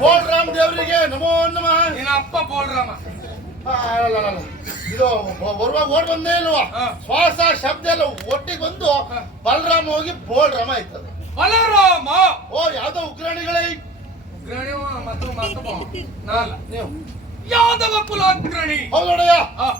ಬೋಲ್ರಾಮ್ ದೇವರಿಗೆ ನಮೋ ನಮ. ನಿನ್ನ ಅಪ್ಪ ಇದು ಬರುವಾಗ ಓಡ್ ಬಂದೇ ಇಲ್ವಾ? ಶಬ್ದ ಎಲ್ಲ ಒಟ್ಟಿಗೆ ಬಂದು ಬಲರಾಮ ಹೋಗಿ ಬೋಳ್ರಾಮ ಆಯ್ತದೆ. ಬಲರಾಮ! ಓ ಯಾವ್ದೋ ಉಗ್ರಾಣಿಗಳೇ? ಉಗ್ರಾಣಿ ಮತ್ತು ಮತ್ತು ನೀವು. ಯಾದವ ಕುಲಾಗ್ರಣಿ ಹೌದೋಡಯ್ಯ.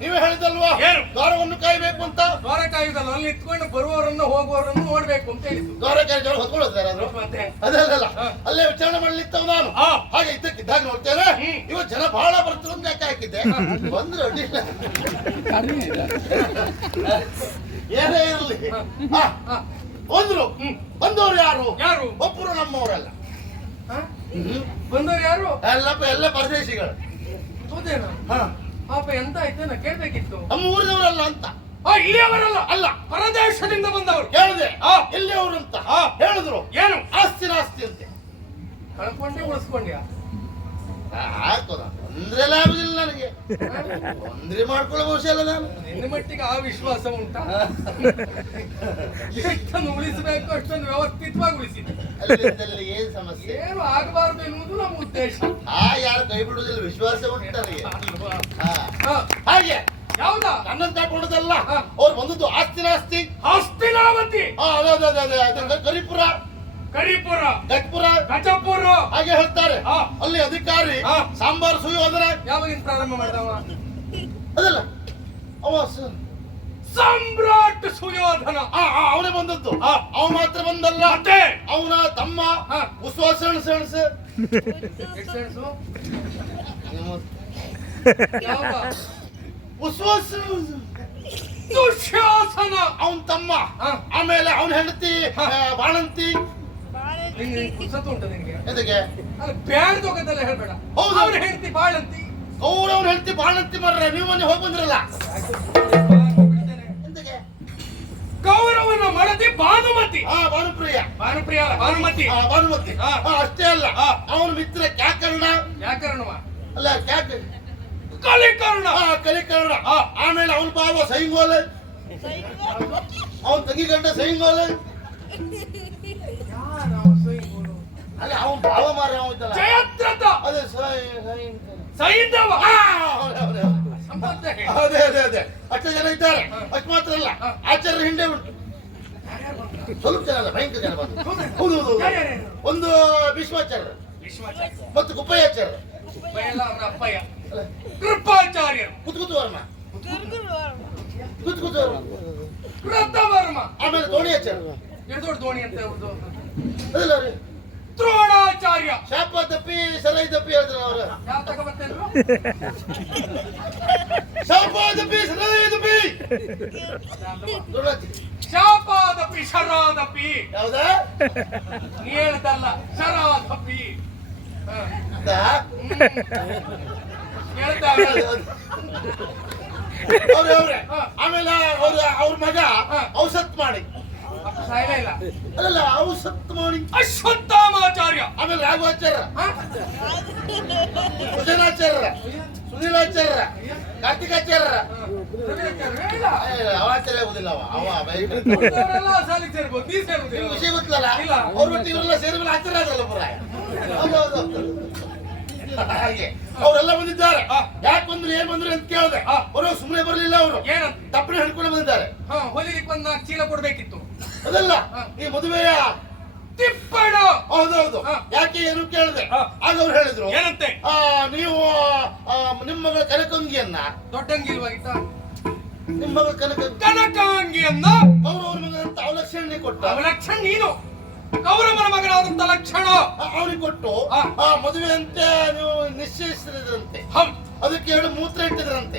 ನೀವೇ ಹೇಳಿದಲ್ವಾ ಏನು? ದ್ವಾರವನ್ನು ಕಾಯ್ಬೇಕು ಅಂತ? ದ್ವಾರ ಕಾಯ್ದಲ್ಲ ಅಲ್ಲಿ ನಿಂತ್ಕೊಂಡು ಬರುವವರನ್ನು ಹೋಗುವವರನ್ನು ನೋಡ್ಬೇಕು ಅಂತ ಹೇಳಿದ್ರು ದ್ವಾರ ಕಾಯ್ದೊಳಗೆ ಜೋಳ ಹೊತ್ಕೊಳ್ಳೋದು ಯಾರಾದ್ರು ಮತ್ತೆ ಅದೇ ಅಲ್ಲ. ಅಲ್ಲೇ ವಿಚಾರಣೆ ಮಾಡ್ಲಿತ್ತವ ನಾನು. ಹಾಗೆ ಇದ್ದಕ್ಕಿದ್ದಾಗ ನೋಡ್ತೇನೆ ಇವ ಇವತ್ತು ಜನ ಬಹಳ ಬರ್ತಾರೆ ಅಂತ ಯಾಕೆ ಹಾಕಿದ್ದೆ? ಬಂದ್ರೆ ಅಡ್ಡಿಲ್ಲ ಏನೇ ಇರಲಿ. ಬಂದ್ರು. ಬಂದವ್ರು ಬಂದವರು ಯಾರು? ಯಾರು? ಒಬ್ಬರು ನಮ್ಮವರಲ್ಲ. ಹಾ? ಬಂದವರು ಯಾರು? ಎಲ್ಲ ಎಲ್ಲ ಪರದೇಶಿಗಳು. ಹೌದೇನಾ ಹಾ. ಪಾಪ ಎಂತ ಆಯ್ತು ಕೇಳಬೇಕಿತ್ತು. ನಮ್ಮ ಊರಿನವರಲ್ಲ ಅಂತ. ಆ ಇಲ್ಲಿಯವರಲ್ಲ. ಅಲ್ಲ ಪರದೇಶದಿಂದ ಬಂದವರು. ಕೇಳಿದೆ ಹಾ. ಎಲ್ಲಿ ಅವರು ಅಂತ. ಹೇಳಿದ್ರು. ಏನು? ಆಸ್ತಿ ನಾಸ್ತಿ ಅಂತೆ. ಕಳ್ಕೊಂಡೆ ಉಳಿಸ್ಕೊಂಡ್ಯಾ? ಹಾಕೋದ? ತೊಂದ್ರೆ ಆಗುದಿಲ್ಲ ನನಗೆ. ತೊಂದ್ರೆ ಮಾಡ್ಕೊಳ್ಳೋ ಬಹುಶಃ ಅಲ್ಲ ನಾನು. ನಿನ್ನ ಮಟ್ಟಿಗೆ ಆ ವಿಶ್ವಾಸ ಉಂಟಾ? ಎಷ್ಟನ್ನು ಉಳಿಸಬೇಕು ಅಷ್ಟೊಂದು ವ್ಯವಸ್ಥಿತವಾಗಿ ಉಳಿಸಿದ್ರೆ ಅಲ್ಲಿಂದಲ್ಲಿ ಏನ್ ಸಮಸ್ಯೆ? ಏನು ಆಗಬಾರದು ಎನ್ನುವುದು ನಮ್ಮ ಉದ್ದೇಶ. ಆ ಯಾರು ಕೈ ಬಿಡುವುದಿಲ್ಲ ವಿಶ್ವಾಸ ಉಂಟು ನನಗೆ? ಹಾ. ಹಾಗೆ. ಯಾವ್ದಾ? ನನ್ನಂತ ತಗೊಂಡದಲ್ಲ ಹಾ. ಅವ್ರು ಬಂದದ್ದು ಆಸ್ತಿ ನಾಸ್ತಿ. ಹಸ್ತಿನಾವತಿ ಹಾ, ಅದೇ ಅದೇ ಅದೇ ಅದೇ. ಅದೇ ಕರಿಪುರ ಕರಿಪುರ ಗಟ್ಪುರ ಗಜಪುರ ಹಾಗೆ ಹೇಳ್ತಾರೆ. ಅಲ್ಲಿ ಅಧಿಕಾರಿ ಸಾಂಬಾರ್ ಸಾಂಬಾರ್ ಹೋದ್ರೆ ಯಾವಾಗಿಂದ ಪ್ರಾರಂಭ ಮಾಡಿದವ ಅದಲ್ಲ ಅವ ಸಮ್ರಾಟ್ ಸುಯೋಧನ ಅವನೇ ಬಂದದ್ದು. ಅವ ಮಾತ್ರ ಬಂದಲ್ಲ ಅದೇ ಅವನ ತಮ್ಮ ಹಾ. ಉಸ್ವಾಸ ಸೆಣಸು ಸೆಣಸು ಸೆಣಸು? ಯಾವ? ಉಸ್ವಾಸ ಸೆಣಸು. ದುಶ್ಯಾಸನ ಅವನ್ ತಮ್ಮ. ಆಮೇಲೆ ಅವನ ಹೆಂಡತಿ. ಬಾಣಂತಿ ಎದಕ್ಕೆ? ಬ್ಯಾಡ್ದು ಹೋಗೋದೆಲ್ಲ ಹೇಳ್ಬೇಡ. ಹೌದು. ಅವ್ರ ಹೆಂಡತಿ ಬಾಳಂತಿ. ಗೌರವನ ಹೆಂಡತಿ ಬಾಳಂತಿ ಮರ್ರೆ ನೀವು ಮೊನ್ನೆ ಹೋಗಿ ಬಂದ್ರಲ್ಲ? ಗೌರವನ ಮಡದಿ ಭಾನುಮತಿ. ಆ ಭಾನುಪ್ರಿಯ. ಭಾನುಪ್ರಿಯ ಅಲ್ಲ, ಭಾನುಮತಿ. ಆ ಭಾನುಮತಿ. ಹಾ. ಆ, ಅಷ್ಟೇ ಅಲ್ಲ. ಅವನ ಮಿತ್ರ ಕ್ಯಾಕರ್ಣ. ವ್ಯಾಕರಣವ ಅಲ್ಲ ಕ್ಯಾಕ ಕಲಿಕರ್ಣ. ಆ ಕಲಿಕರ್ಣ. ಹಾ. ಆಮೇಲೆ ಅವನ ಬಾವ ಸೈಂಗೋಲೆ. ಅವನ್ ತಂಗಿ ಗಂಡ ಸೈಂಗೋಲೆ. ಅಲ್ಲ ಅವನ್ ಭಾವ ಮಾರ ಅವನು ಇದ್ದಲ್ಲ. ಜಯದ್ರಥ. ಅದೇ ಸೈಂಧವ. ಅದೇ ಅದೇ ಅದೇ. ಅಷ್ಟು ಜನ ಇದ್ದಾರೆ. ಅಷ್ಟು ಮಾತ್ರ ಅಲ್ಲ. ಆಚಾರ್ಯ ಹಿಂದೆ ಉಂಟು. ಸ್ವಲ್ಪ ಜನ ಅಲ್ಲ ಭಯಂಕರ ಜನ ಬಂದು. ಹೌದು ಹೌದು? ಒಂದು ಭೀಷ್ಮಾಚಾರ್ಯ. ವಿಶ್ವಾಚಾರ್ಯ ಮತ್ತು ಕುಪ್ಪಯ್ಯಾಚಾರ್ಯ ಅಪ್ಪಯ್ಯ ಕೃಪಾಚಾರ್ಯ ಕುತ್ ಕುತ್ ವರ್ಮ ಕುತ್ಕುತು ವರ್ಮ ಕೃತವರ್ಮ. ಆಮೇಲೆ ದೋಣಿಯಾಚಾರ್ಯ ದೋಣಿ ಅಂತ ಅವ್ರದ್ದು ಅದಲ್ಲ ರೀ ದ್ರೋಣಾಚಾರ್ಯ. ಶಾಪ ತಪ್ಪಿ ಸಲಹೆ ತಪ್ಪಿ ಹೇಳಿದ್ರು ಅವರು. ಯಾವ ತಗೊಬರ್ತೇನ್ರು ಶಾಪ ತಪ್ಪಿ ಸರೈ ತಪ್ಪಿ ದ್ರೋಣಾಚಾರ್ಯ. ಶಾಪಾದಪಿ ಶರಾದಪಿ ಹೌದಾ ನೀ ಹೇಳ್ದಲ್ಲ ಶರ ತಪ್ಪಿ. ಆಮೇಲೆ ಅವ್ರ ಅವ್ರ ಮಗ ಹಾ. ಔಸತ್ ಮಾಡಿ ಅಪ್ಪ ಅವು ಔಸತ್ ಮಾಡಿ ಅಶ್ವತ್ಥಾಮಾಚಾರ್ಯ. ಆಮೇಲೆ ರಾಘವಾಚಾರ್ಯ? ಸುಜನಾಚಾರ್ಯ ಸುನೀಲಾಚಾರ್ಯ? ಕಾರ್ತಿಕಾಚಾರ್ಯ ಇಲ್ಲ. ಅವಾಚಾರ್ಯ ಆಗುದಿಲ್ಲ ಅವ. ಅವ ವಿಷಯ ಗೊತ್ತಿಲ್ಲ. ಅವ್ರ ಒಟ್ಟಿಗೆ ಇವರೆಲ್ಲ ಸೇರಿದ್ರೆ ಆಚಾರ್ಯ ಆಗಲ್ಲ ಪುರ. ಹಾಗೆ. ಅವರೆಲ್ಲ ಬಂದಿದ್ದಾರೆ. ಯಾಕೆ ಬಂದ್ರು ಏನ್ ಬಂದ್ರು ಅಂತ ಕೇಳಿದೆ. ಅವರು ಸುಮ್ಮನೆ ಬರಲಿಲ್ಲ ಅವರು. ತಪ್ಪನೆ ಹಿಡ್ಕೊಂಡು ಬಂದಿದ್ದಾರೆ. ಹಾ ಹೊಲಿಲಿಕ್ಕೆ ಒಂದ್ ನಾಲ್ಕು ಚೀಲ ಕೊಡ್ಬೇಕಿತ್ತು. ಅದಲ್ಲ. ಈ ಮದುವೆಯ ತಿಪ್ಪಣ ಹೌದೌದು. ಯಾಕೆ ಏನು ಕೇಳಿದೆ. ಆಗ ಅವ್ರು ಹೇಳಿದ್ರು ಏನಂತೆ? ಆ, ನೀವು ನಿಮ್ಮ ಮಗಳ ಕನಕಂಗಿಯನ್ನ ದೊಡ್ಡಂಗಿಲ್ವಾಗಿತ್ತ ನಿಮ್ಮ ಮಗಳ ಕನಕ ಕನಕಾಂಗಿಯನ್ನ? ಅವ್ರವ್ರ ಮಗನಂತ ಅವಲಕ್ಷಣೆ ಕೊಟ್ಟ. ಅವಲಕ್ಷಣ ನೀನು. ಕೌರವನ ಮಗನಾದಂತ ಲಕ್ಷಣ. ಅವನಿಗೆ ಕೊಟ್ಟು. ಆ ಮದುವೆಯಂತೆ ನೀವು ನಿಶ್ಚಯಿಸಿದ್ರಂತೆ. ಅದಕ್ಕೆ ಎರಡು ಮೂತ್ರ ಇಟ್ಟಿದ್ರಂತೆ?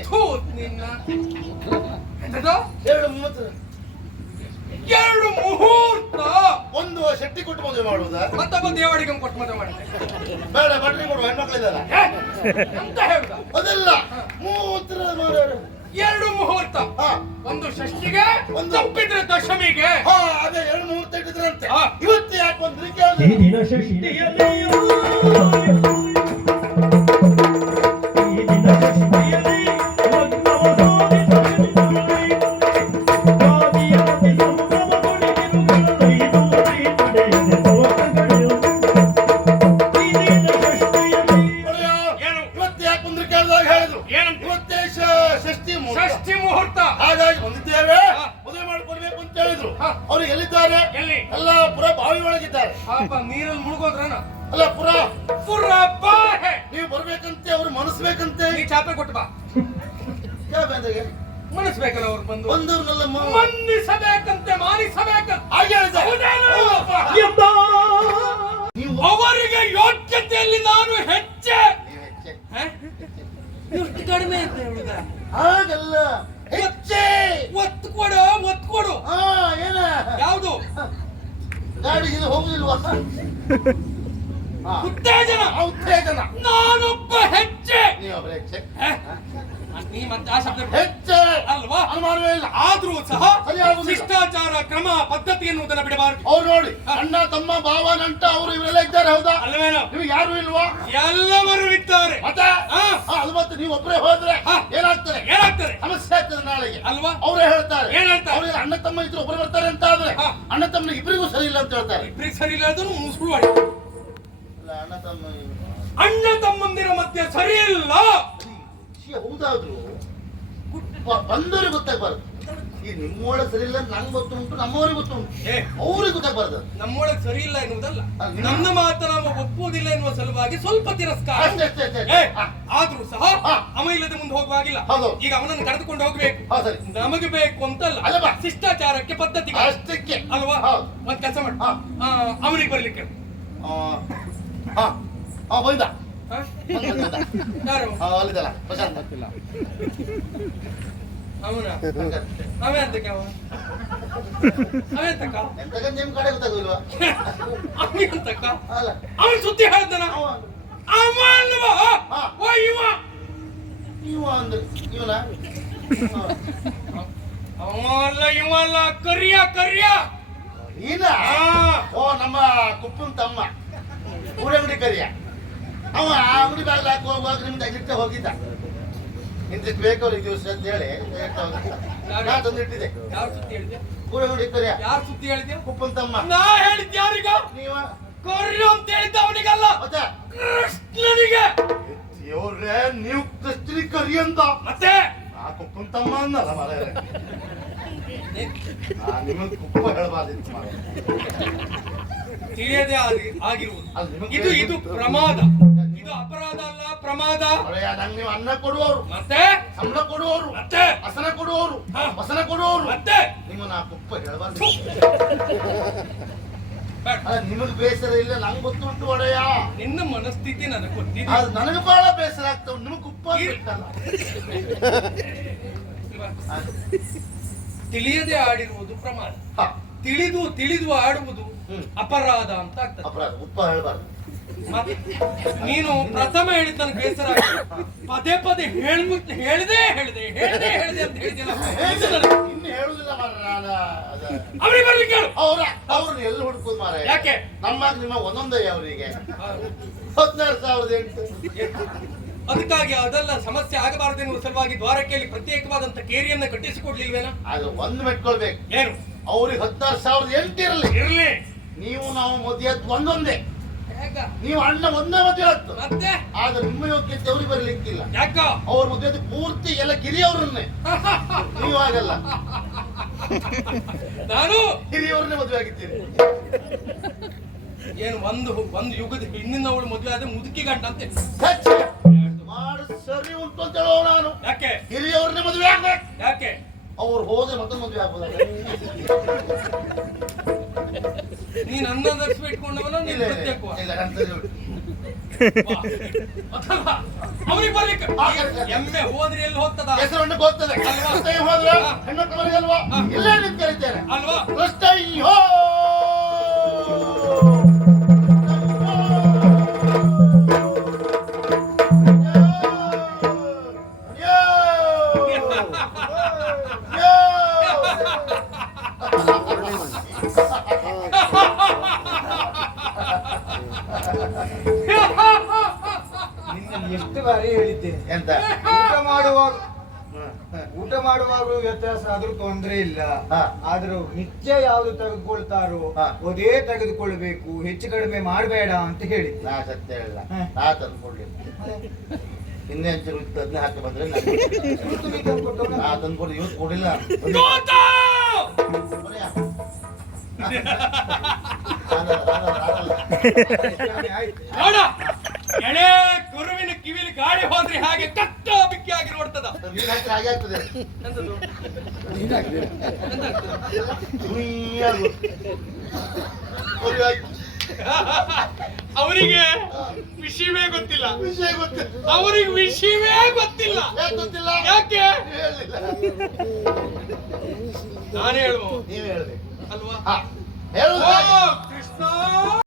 ಎರಡು ಮೂತ್ರ ಎರಡು ಮುಹೂರ್ತ ಒಂದು ಶೆಟ್ಟಿ ಕೊಟ್ಟು ಮದುವೆ ಮಾಡುವುದಾ? ಮತ್ತೊಬ್ಬ ದೇವಡಿಗೆ ಕೊಟ್ಟು ಮದುವೆ ಮಾಡಿದೆ? ಬೇಡ ಬಟ್ಲಿ ಕೊಡುವ ಹೆಣ್ಮಕ್ಳಿದಲ್ಲ ಅಂತ ಹೇಳುದ? ಅದಲ್ಲ ಮೂತ್ರ ಮಾಡೋರು ಎರಡು ಮುಹೂರ್ತ. ಹಾ. ಒಂದು ಷಷ್ಠಿಗೆ ಒಂದು- ತಪ್ಪಿದ್ರೆ ದಶಮಿಗೆ. ಹಾ ಅದೇ ಎರಡು ಮುಹೂರ್ತ ಇಟ್ಟಿದ್ರಂತೆ. ಹಾ. ಇವತ್ತು ಯಾಕೆ ಬಂದ್ರಿ ಕೇಳಿದ್ರೆ? ಇದ್ದಾರೆ ಪಾಪ ನೀರಲ್ಲಿ ಮುಳುಗೋದ್ರನ? ಅಲ್ಲ ಪುರ ಪುರ ನೀವು ಬರ್ಬೇಕಂತೆ ಅವ್ರು ಮನಸ್ಬೇಕಂತೆ. ನೀ ಚಾಪೆ ಕೊಟ್ಟು ಬಾ. ಯಾವ ಬಂದಾಗೆ? ಮನಸ್ಬೇಕಲ್ಲ ಅವ್ರು ಬಂದು. ಬಂದವ್ರನ್ನೆಲ್ಲ ಮಂದಿಸಬೇಕಂತೆ ಮಾನಿಸಬೇಕಂತ. ಹಾಗೆ ಹೇಳಿದ್ದಾರೆ ನೀ ಮತ್ತೆ ಆ ಶಬ್ದ ಹೆಚ್ಚೆ ಅಲ್ವಾ? ಅನುಮಾನವೇ ಇಲ್ಲ. ಆದ್ರೂ ಸಹ. ಶಿಷ್ಟಾಚಾರ ಕ್ರಮ ಪದ್ಧತಿ ಎನ್ನುವುದನ್ನ ಬಿಡಬಾರದು. ಅವ್ರು ನೋಡಿ ಅಣ್ಣ ತಮ್ಮ ಭಾವ ನಂಟ ಅವರು ಇವರೆಲ್ಲ ಇದ್ದಾರೆ ಹೌದಾ? ಅಲ್ವೇನೋ? ನೀವು ಯಾರು ಇಲ್ವಾ? ಎಲ್ಲವರು ಇದ್ದಾರೆ. ಮತ್ತೆ? ಅದು ಮತ್ತೆ ನೀವು ಒಬ್ಬರೇ ಹೋದ್ರೆ. ಏನಾಗ್ತದೆ? ಏನಾಗ್ತದೆ? ಸಮಸ್ಯೆ ಆಗ್ತದೆ ನಾಳೆಗೆ. ಅಲ್ವಾ? ಅವರೇ ಹೇಳ್ತಾರೆ. ಏನ್ ಹೇಳ್ತಾರೆ? ಅವ್ರಿಗೆ ಅಣ್ಣ ತಮ್ಮ ಇದ್ರು ಒಬ್ಬರು ಬರ್ತಾರೆ ಅಂತ ಆದ್ರೆ. ಅಣ್ಣ ತಮ್ಮ ಇಬ್ಬರಿಗೂ ಸರಿ ಇಲ್ಲ ಅಂತ ಹೇಳ್ತಾರೆ. ಇಬ್ಬರಿಗೆ ಸರಿ ಇಲ್ಲ ಮಾಡಿ ಅಲ್ಲ, ಅಣ್ಣ ತಮ್ಮ ಅಣ್ಣ ತಮ್ಮಂದಿರ ಮಧ್ಯೆ ಸರಿ ಇಲ್ಲ. ಛೀ, ಹೌದಾದ್ರು ಬಂದವ್ರಿಗೆ ಗೊತ್ತಾಗ್ಬಾರ್ದು. ಈ ನಿಮ್ಮೊಳಗೆ ಸರಿ ಇಲ್ಲ ನಂಗೆ ಗೊತ್ತುಂಟು ನಮ್ಮವ್ರಿಗೆ ಗೊತ್ತು ಉಂಟು ಏ ಅವ್ರಿಗೆ ಗೊತ್ತಾಗ್ಬಾರ್ದು. ನಮ್ಮೊಳಗೆ ಸರಿ ಇಲ್ಲ ಎನ್ನುವುದಲ್ಲ. ನನ್ನ ಮಾತು ನಾವು ಒಪ್ಪುವುದಿಲ್ಲ ಎನ್ನುವ ಸಲುವಾಗಿ ಸ್ವಲ್ಪ ತಿರಸ್ಕಾರ. ಆದ್ರೂ ಸಹ. ಅವ ಇಲ್ಲದೆ ಮುಂದೆ ಹೋಗುವಾಗಿಲ್ಲ. ಈಗ ಅವನನ್ನು ಕರೆದುಕೊಂಡು ಹೋಗ್ಬೇಕು. ನಮಗೆ ಬೇಕು ಅಂತಲ್ಲ. ಅಲ್ವಾ ಶಿಷ್ಟಾಚಾರಕ್ಕೆ ಪದ್ಧತಿ. ಅಷ್ಟಕ್ಕೆ. ಅಲ್ವಾ. ಒಂದ್ ಕೆಲಸ ಮಾಡಿ. ಅವನಿಗೆ ಬರ್ಲಿಕ್ಕೆ. ಆ, ಹಾ. ಹಾ ಬಂದ ಅಲ್ಲಿದಲ್ಲ ಪ್ರಶಾಂತ್. ಅವನ ಹಂಗಾರೆ. ಅವೇ ಅಂತಕ್ಕೆ ಅವ? ಅವೇ ಅಂತಕ್ಕ ಎಂತಕ ನಿಮ್ ಕಡೆ ಅಂತಕ್ಕ ಅವನ್ ಸುದ್ದಿ ಹೇಳ್ತಾನ ಅವ. ಹಾ. ಓ ಇವ. ಇವ ಅಂದ್ರೆ ಇವನ? ಅವ ಅಲ್ಲ ಇವ ಅಲ್ಲ. ಕರಿಯ ಕರಿಯ. ಹಾ. ಓ ನಮ್ಮ ಕುಪ್ಪನ್ ತಮ್ಮ. ಊರಂಗಡಿ ಕರಿಯ. ಅವ ಆ ಅಂಗಡಿ ಬಾಗಿಲು ಹಾಕಿ ಹೋಗುವಾಗ ನಿಮ್ದು ಅಗಿಟ್ಟ ಹೋಗಿದ್ದ. ಇಂತಿಷ್ಟು ಬೇಕು ಅವ್ರಿಗೆ ದಿವಸ ಅಂತ ಹೇಳಿ. ನಾ ತಂದಿಟ್ಟಿದ್ದೆ. ಕೂಡ ಕರಿಯ ಯಾರ ಸುದ್ದಿ ಹೇಳಿದ್ಯಾ? ಕುಪ್ಪನ್ ತಮ್ಮ. ನಾ ಹೇಳಿದ್ ಯಾರಿಗ? ನೀವ? ಕರ್ಯ ಅಂತ ಹೇಳಿದ್ದ ಅವನಿಗಲ್ಲ. ಮತ್ತೆ? ಕೃಷ್ಣನಿಗೆ. ದೇವ್ರೇ ನೀವು ಕೃಷ್ಣನಿ ಕರಿ ಅಂತ ಮತ್ತೆ? ಆ ಕುಪ್ಪನ್ ತಮ್ಮ ಅನ್ನಲ್ಲ ಮರ ನಿಮಗೆ ಕುಪ್ಪ ಹೇಳಬಾರ್ದಿತ್ತು ಮಾರ್ರೆ. ತಿಳಿಯದೆ ಆಗಿ- ಆಗಿರುವುದು. ಇದು ಇದು ಪ್ರಮಾದ. ಪ್ರಮಾದ. ನೀವು ಅನ್ನ ಕೊಡುವವರು. ಮತ್ತೆ? ಸಂಬಳ ಕೊಡುವವರು. ಮತ್ತೆ? ಹಸನ ಕೊಡುವವರು. ಹಸನ ಕೊಡುವವರು. ಮತ್ತೆ? ನಿಮ್ಮ ನಾ ಕುಪ್ಪ ಹೇಳಬಾರ್ದು. ನಿಮಗ್ ಬೇಸರ ಇಲ್ಲ ನಂಗೆ ಗೊತ್ತುಂಟು ಒಡೆಯ. ನಿನ್ನ ಮನಸ್ಥಿತಿ ನನಗೆ ಗೊತ್ತಿದೆ. ಅದು ನನಗೆ ಬಹಳ ಬೇಸರ ಆಗ್ತಾವ ನಿಮಗೆ ಕುಪ್ಪ. ಆ, ತಿಳಿಯದೆ ಆಡಿರುವುದು ಪ್ರಮಾದ. ತಿಳಿದು ತಿಳಿದು ಆಡುವುದು ಅಪರಾಧ ಅಂತ ಆಗ್ತದೆ. ಅಪರಾಧ ಉಪ್ಪ ಹೇಳಬಾರ್ದು. ನೀನು ಪ್ರಥಮ ಹೇಳಿದ ನನ್ ಬೇಸರ. ಪದೇ ಪದೇ ಹೇಳ್ಬಿಟ್ಟು ಹೇಳಿದೆ ಹೇಳಿದೆ ಹೇಳಿದೆ ಹೇಳಿದೆ ಅಂತ ನನಗೆ- ಇನ್ನು ಹೇಳುದಿಲ್ಲ ಮಾರ ನಾನು ಅದ ಅವ್ರಿಗೆ ಬರ್ಲಿಕ್ಕೆ ಹೇಳು. ಅವ್ರ ಅವ್ರನ್ನ ಎಲ್ಲಿ ಹುಡುಕುದು ಮಾರ ಯಾಕೆ? ನಮ್ಮ ನಿಮ್ಮ ಒಂದೊಂದೇ ಅವರಿಗೆ. ಹದಿನಾರು ಸಾವಿರದ ಎಂಟು. ಅದಕ್ಕಾಗಿ ಅದೆಲ್ಲ ಸಮಸ್ಯೆ ಆಗಬಾರದು ಎನ್ನುವ ಸಲುವಾಗಿ ದ್ವಾರಕೆಯಲ್ಲಿ ಪ್ರತ್ಯೇಕವಾದಂತ ಕೇರಿಯನ್ನ ಕಟ್ಟಿಸಿಕೊಡ್ಲಿಲ್ವೇನ? ಅದು ಒಂದ್ ಮೆಟ್ಕೊಳ್ಬೇಕು. ಏನು? ಅವ್ರಿಗೆ ಹದಿನಾರು ಸಾವಿರದ ಎಂಟು ಇರಲಿ. ಇರ್ಲಿ. ನೀವು ನಾವು ಮದುವೆ ಒಂದೊಂದೇ? ನೀವು ಅಣ್ಣ ಒಂದೇ ಮದುವೆ ಆಗ್ತದೆ ಮತ್ತೆ? ಆದ್ರೆ ನಿಮ್ಮ ಯೋಗ್ಯತೆ ಅವ್ರಿಗೆ ಬರ್ಲಿಕ್ಕಿಲ್ಲ. ಯಾಕ? ಅವ್ರ ಮದುವೆ ಪೂರ್ತಿ ಎಲ್ಲ ಗಿರಿಯವ್ರನ್ನೇ. ನೀವು ಆಗಲ್ಲ ನಾನು? ಹಿರಿಯವ್ರನ್ನೇ ಮದುವೆ ಆಗಿದ್ದೀನಿ ಏನು ಒಂದು ಒಂದು ಯುಗದ ಹಿಂದಿನವಳು ಮದುವೆ ಆದ್ರೆ ಮುದುಕಿ ಗಂಟ ಅಂತೆ? ಮಾಡು ಸರಿ ಉಂಟು ಅಂತ ಹೇಳೋ ನಾನು. ಯಾಕೆ? ಹಿರಿಯವ್ರನ್ನೇ ಮದುವೆ ಆಗ್ಬೇಕು. ಯಾಕೆ? ಅವ್ರು ಹೋದ್ರೆ ಮತ್ತೊಂದು ಮದುವೆ ಆಗ್ಬೋದಲ್ಲ. ನೀನ್ ನನ್ನ ಲಕ್ಷ ಇಟ್ಕೊಂಡವನ ನೀನ್. ಅವ್ರಿಗೆ ಬರ್ಲಿಕ್ಕೆ ಎಮ್ಮೆ ಹೋದ್ರೆ ಎಲ್ಲಿ ಹೋಗ್ತದ? ಹೆಸರು ಗೊತ್ತದೆ. ಅಲ್ವಾ? ಕೃಷ್ಣಯ್ಯ ಹೋದ್ರೆ ಹಾ. ಹೆಣ್ಣು ಅಲ್ವಾ? ಇಲ್ಲೇ ನಿಂತು ಕರೀತೇನೆ ಅಲ್ವಾ ಬಾರಿ ಹೇಳಿದ್ದೇನೆ. ಎಂತ? ಊಟ ಮಾಡುವಾಗ ಊಟ ಮಾಡುವಾಗಲೂ ವ್ಯತ್ಯಾಸ ಆದ್ರೂ ತೊಂದ್ರೆ ಇಲ್ಲ. ಆದ್ರೂ ನಿತ್ಯ ಯಾವ್ದು ತೆಗೆದುಕೊಳ್ತಾರೋ ಹಾ. ಅದೇ ತೆಗೆದುಕೊಳ್ಬೇಕು. ಹೆಚ್ಚು ಕಡಿಮೆ ಮಾಡಬೇಡ ಅಂತ ಹೇಳಿ ನಾ ಸತ್ಯ ಹೇಳಲ್ಲ. ನಾ ತಂದು ಕೊಡ್ಲಿ ಇನ್ನೇ ಇತ್ತು ಅದನ್ನ ಹಾಕಿ ಬಂದ್ರೆ ನಾ ತಂದ್ಕೊಡಿ ಇವತ್ತು ಕೊಡಿಲ್ಲ ಆಯ್ತು. ಗಾಡಿ ಹೋದ್ರೆ ಹಾಗೆ ಕಟ್ಟ ಬಿಕ್ಕಿ ಆಗಿ ನೋಡ್ತದ. ಅವರಿಗೆ ವಿಷಯವೇ ಗೊತ್ತಿಲ್ಲ. ವಿಷಯ ಗೊತ್ತಿಲ್ಲ. ಅವ್ರಿಗೆ ವಿಷಯವೇ ಗೊತ್ತಿಲ್ಲ. ಗೊತ್ತಿಲ್ಲ? ಯಾಕೆ? ಹೇಳಲಿಲ್ಲ ನಾನೇ ಹೇಳುವ. ನೀವೇ ಹೇಳಿದೆ ಅಲ್ವಾ? ಕೃಷ್ಣ!